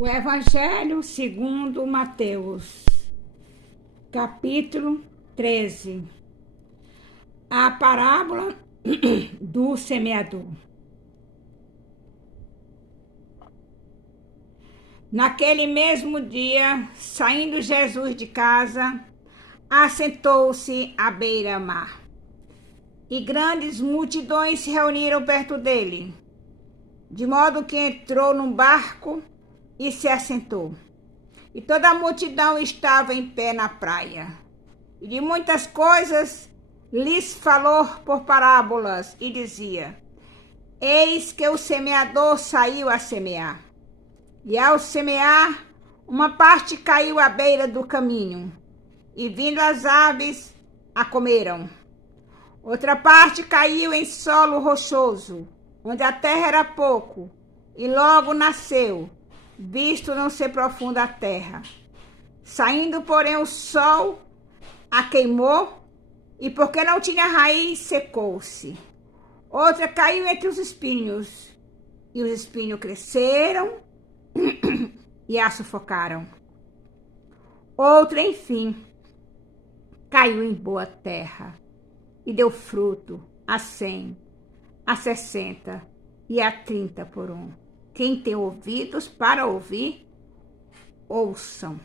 O Evangelho segundo Mateus, capítulo 13. A parábola do semeador. Naquele mesmo dia, saindo Jesus de casa, assentou-se à beira-mar. E grandes multidões se reuniram perto dele, de modo que entrou num barco e se assentou. E toda a multidão estava em pé na praia. E de muitas coisas lhes falou por parábolas e dizia: Eis que o semeador saiu a semear. E ao semear, uma parte caiu à beira do caminho, e vindo as aves, a comeram. Outra parte caiu em solo rochoso, onde a terra era pouco, e logo nasceu, visto não ser profunda a terra. Saindo, porém, o sol a queimou, e porque não tinha raiz, secou-se. Outra caiu entre os espinhos, e os espinhos cresceram e a sufocaram. Outra, enfim, caiu em boa terra e deu fruto a 100, a 60 e a 30 por um. Quem tem ouvidos para ouvir, ouçam.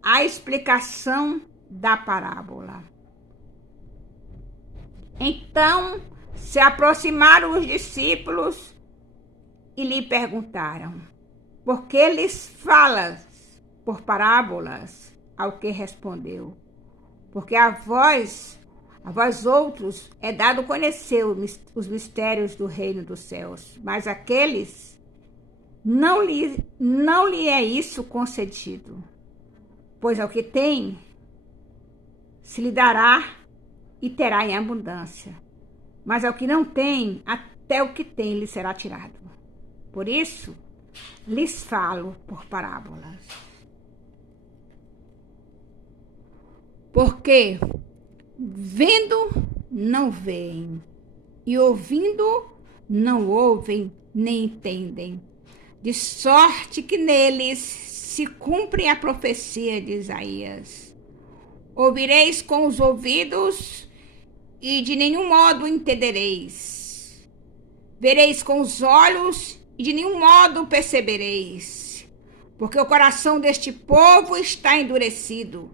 A explicação da parábola. Então se aproximaram os discípulos e lhe perguntaram: por que lhes falas por parábolas? Ao que respondeu: porque a vós outros é dado conhecer os mistérios do reino dos céus, mas aqueles não lhe é isso concedido. Pois ao que tem, se lhe dará e terá em abundância. Mas ao que não tem, até o que tem lhe será tirado. Por isso, lhes falo por parábolas. Porque vendo, não veem, e ouvindo, não ouvem, nem entendem. De sorte que neles se cumpre a profecia de Isaías. Ouvireis com os ouvidos e de nenhum modo entendereis. Vereis com os olhos e de nenhum modo percebereis. Porque o coração deste povo está endurecido.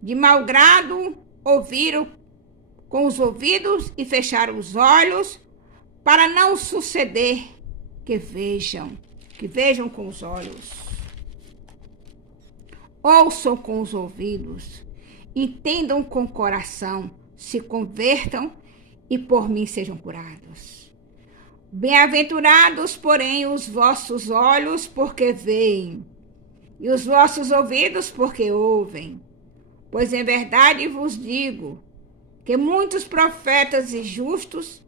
De mau grado ouviram com os ouvidos e fecharam os olhos, para não suceder que vejam com os olhos. Ouçam com os ouvidos, entendam com o coração, se convertam e por mim sejam curados. Bem-aventurados, porém, os vossos olhos, porque veem, e os vossos ouvidos, porque ouvem. Pois em verdade vos digo que muitos profetas e justos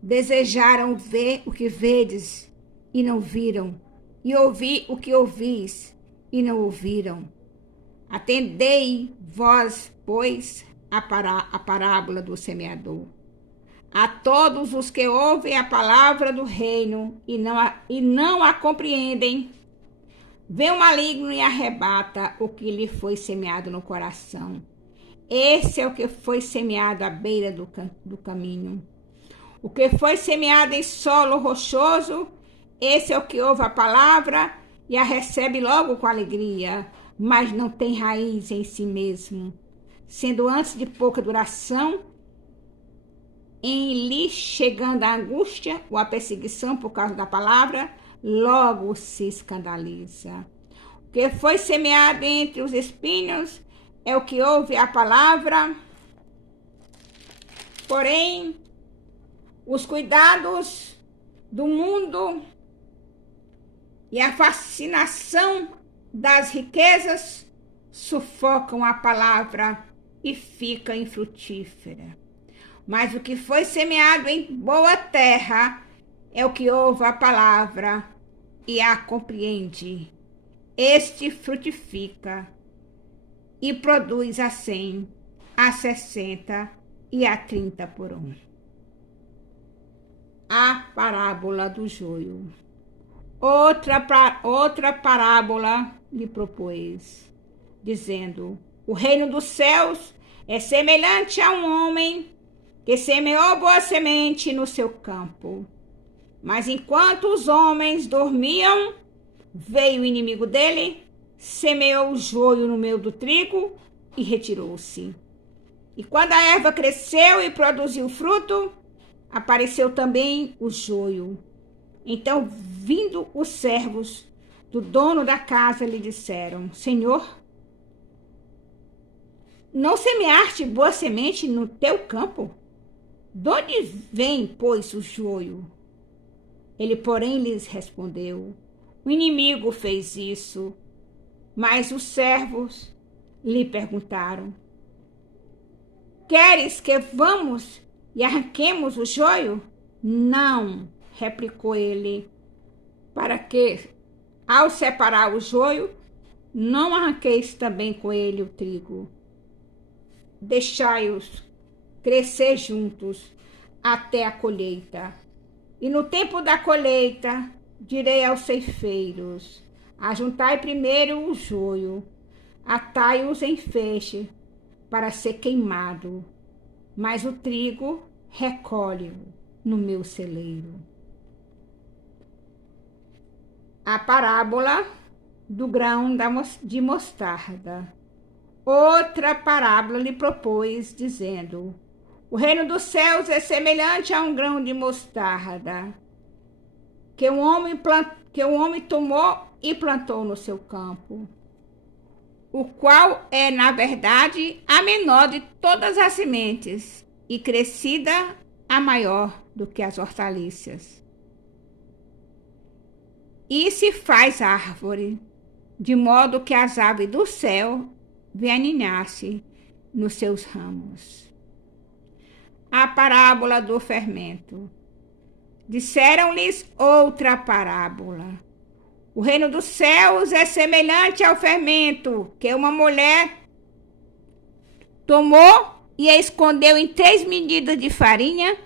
desejaram ver o que vedes e não viram, e ouvir o que ouvis e não ouviram. Atendei vós, pois, a parábola do semeador. A todos os que ouvem a palavra do reino e não a compreendem, vem o maligno e arrebata o que lhe foi semeado no coração. Esse é o que foi semeado à beira do caminho. O que foi semeado em solo rochoso, esse é o que ouve a palavra e a recebe logo com alegria, mas não tem raiz em si mesmo, sendo antes de pouca duração, em lhe chegando a angústia ou a perseguição por causa da palavra, logo se escandaliza. O que foi semeado entre os espinhos é o que ouve a palavra, porém, os cuidados do mundo e a fascinação das riquezas sufocam a palavra e fica infrutífera. Mas o que foi semeado em boa terra é o que ouve a palavra e a compreende. Este frutifica e produz a 100, a 60 e a 30 por um. A parábola do joio. outra parábola lhe propôs, dizendo: o reino dos céus é semelhante a um homem que semeou boa semente no seu campo. Mas enquanto os homens dormiam, veio o inimigo dele, semeou o joio no meio do trigo e retirou-se. E quando a erva cresceu e produziu fruto, apareceu também o joio. Então, vindo os servos do dono da casa, lhe disseram: Senhor, não semeaste boa semente no teu campo? De onde vem, pois, o joio? Ele, porém, lhes respondeu: o inimigo fez isso. Mas os servos lhe perguntaram: queres que vamos e arranquemos o joio? Não, replicou ele, para que, ao separar o joio, não arranqueis também com ele o trigo. Deixai-os crescer juntos até a colheita. E no tempo da colheita, direi aos ceifeiros: ajuntai primeiro o joio, atai-os em feixe para ser queimado, mas o trigo recolhe-o no meu celeiro. A parábola do grão de mostarda. Outra parábola lhe propôs, dizendo: o reino dos céus é semelhante a um grão de mostarda, que um homem tomou e plantou no seu campo, o qual é, na verdade, a menor de todas as sementes, e crescida a maior do que as hortaliças. E se faz árvore, de modo que as aves do céu vêm aninhar-se nos seus ramos. A parábola do fermento. Disseram-lhes outra parábola: o reino dos céus é semelhante ao fermento que uma mulher tomou e a escondeu em 3 medidas de farinha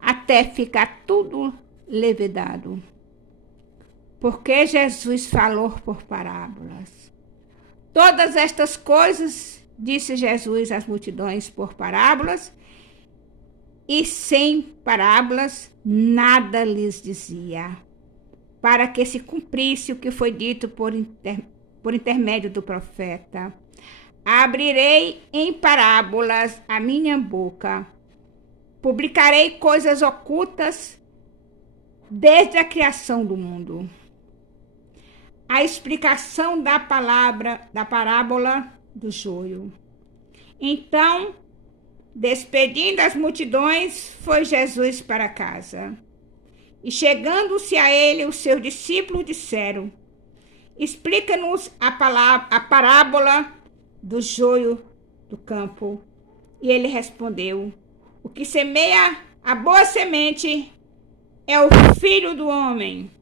até ficar tudo levedado. Porque Jesus falou por parábolas. Todas estas coisas disse Jesus às multidões por parábolas, e sem parábolas nada lhes dizia, para que se cumprisse o que foi dito por intermédio do profeta: abrirei em parábolas a minha boca, publicarei coisas ocultas desde a criação do mundo. A explicação da parábola do joio. Então, despedindo as multidões, foi Jesus para casa. E chegando-se a ele, os seus discípulos disseram: explica-nos a parábola do joio do campo. E ele respondeu: o que semeia a boa semente é o Filho do Homem.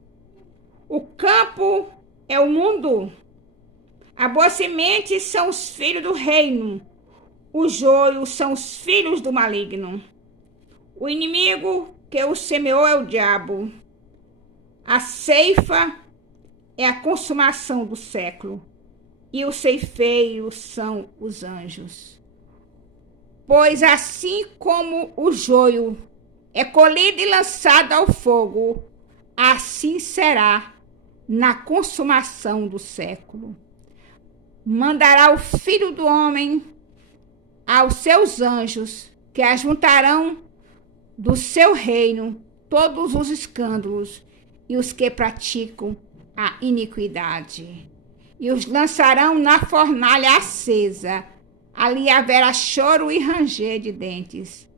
O campo é o mundo. A boa semente são os filhos do reino. O joio são os filhos do maligno. O inimigo que o semeou é o diabo. A ceifa é a consumação do século, e os ceifeiros são os anjos. Pois assim como o joio é colhido e lançado ao fogo, assim será na consumação do século. Mandará o Filho do Homem aos seus anjos, que ajuntarão do seu reino todos os escândalos e os que praticam a iniquidade, e os lançarão na fornalha acesa. Ali haverá choro e ranger de dentes.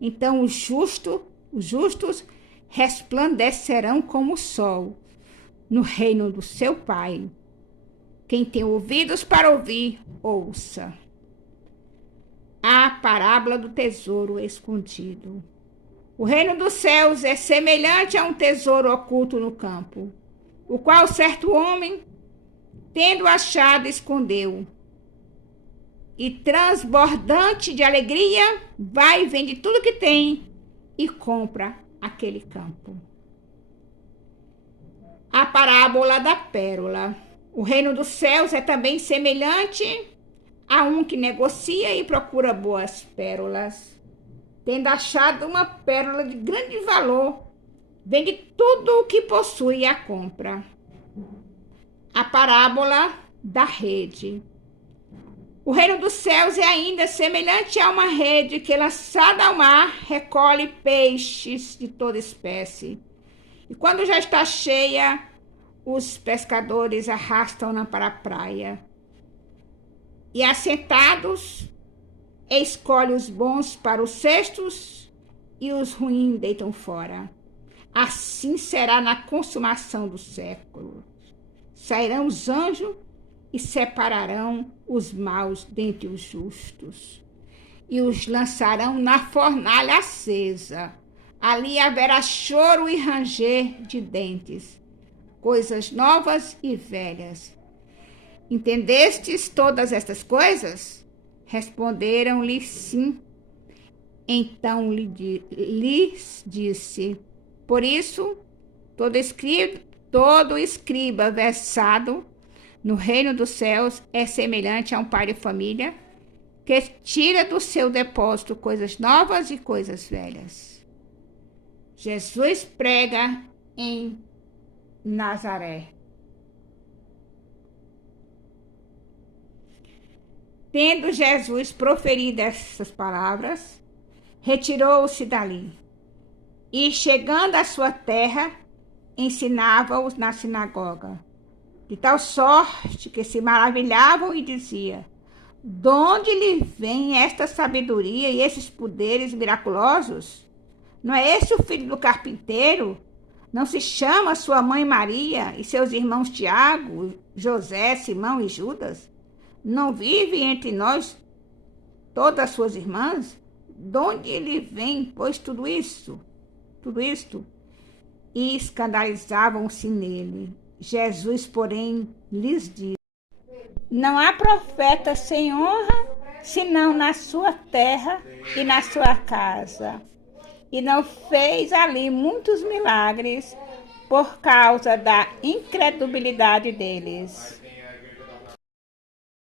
Então os justos resplandecerão como o sol no reino do seu Pai. Quem tem ouvidos para ouvir, ouça. A parábola do tesouro escondido. O reino dos céus é semelhante a um tesouro oculto no campo, o qual certo homem, tendo achado, escondeu. E transbordante de alegria, vai e vende tudo que tem e compra aquele campo. A parábola da pérola. O reino dos céus é também semelhante a um que negocia e procura boas pérolas. Tendo achado uma pérola de grande valor, vende tudo o que possui e a compra. A parábola da rede. O reino dos céus é ainda semelhante a uma rede que, lançada ao mar, recolhe peixes de toda espécie. E quando já está cheia, os pescadores arrastam-na para a praia. E assentados, escolhe os bons para os cestos e os ruins deitam fora. Assim será na consumação do século. Sairão os anjos e separarão os maus dentre os justos, e os lançarão na fornalha acesa. Ali haverá choro e ranger de dentes, coisas novas e velhas. Entendestes todas estas coisas? Responderam-lhe sim. Então lhes disse: por isso, todo escriba versado no reino dos céus é semelhante a um pai de família que tira do seu depósito coisas novas e coisas velhas. Jesus prega em Nazaré. Tendo Jesus proferido essas palavras, retirou-se dali e, chegando à sua terra, ensinava-os na sinagoga, de tal sorte que se maravilhavam e diziam: de onde lhe vem esta sabedoria e esses poderes miraculosos? Não é esse o filho do carpinteiro? Não se chama sua mãe Maria e seus irmãos Tiago, José, Simão e Judas? Não vive entre nós todas as suas irmãs? De onde lhe vem, pois, tudo isto? E escandalizavam-se nele. Jesus, porém, lhes disse: não há profeta sem honra, senão na sua terra e na sua casa. E não fez ali muitos milagres por causa da incredulidade deles.